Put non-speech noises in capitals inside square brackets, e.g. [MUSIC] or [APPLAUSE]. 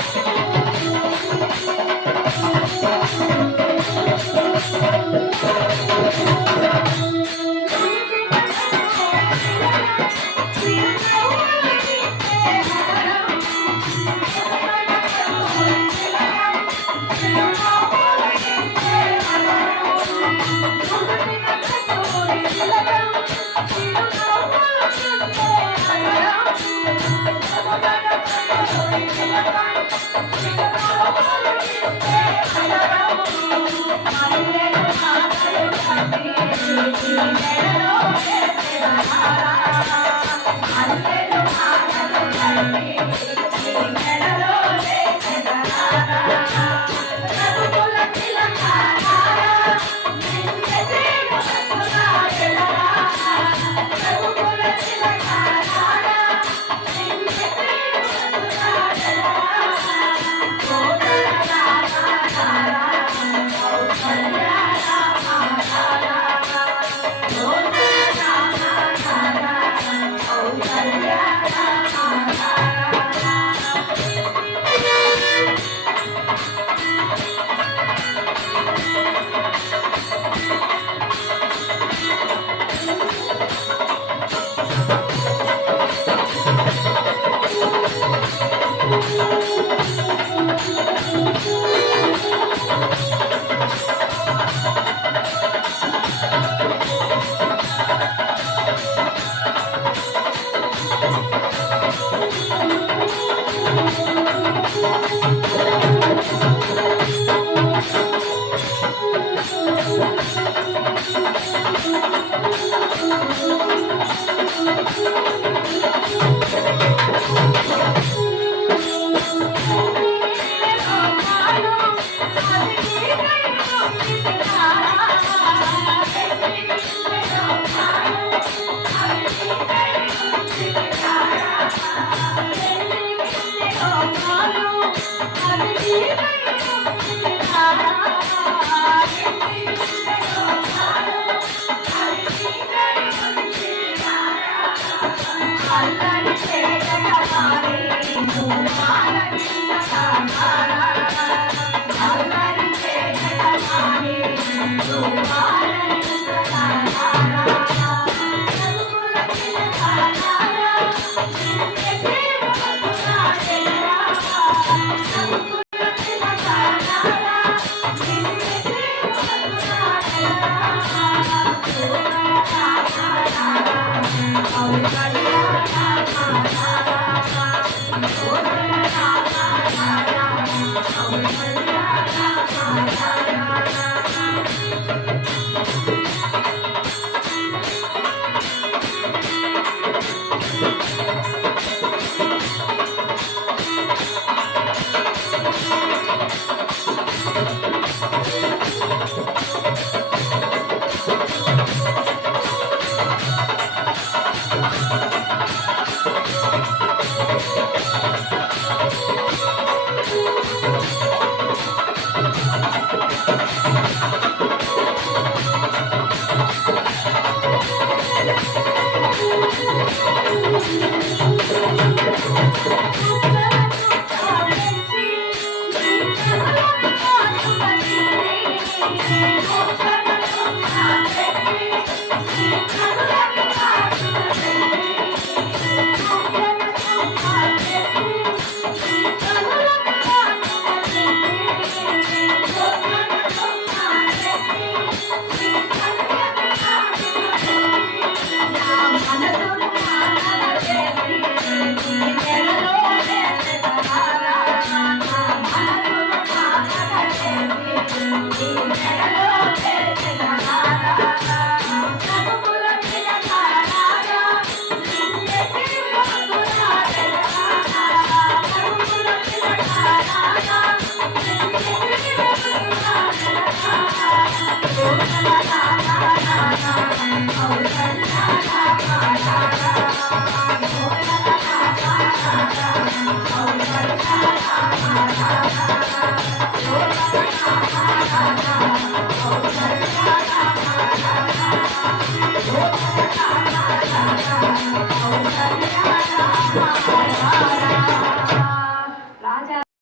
Thank [LAUGHS] you. Thank